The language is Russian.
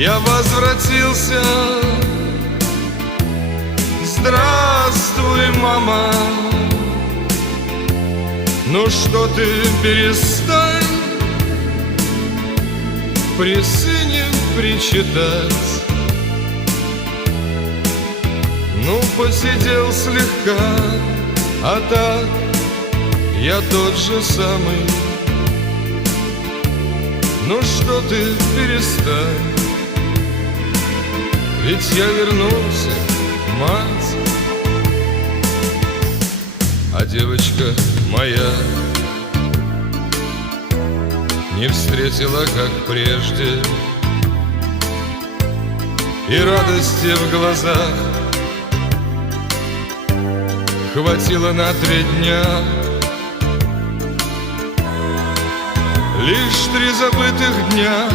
Я возвратился. Здравствуй, мама. Ну что ты, перестань при сыне причитать. Ну, посидел слегка, а так я тот же самый. Ну что ты, перестань, ведь я вернулся, мать. А девочка моя не встретила, как прежде, и радости в глазах хватило на 3 дня. Лишь 3 забытых дня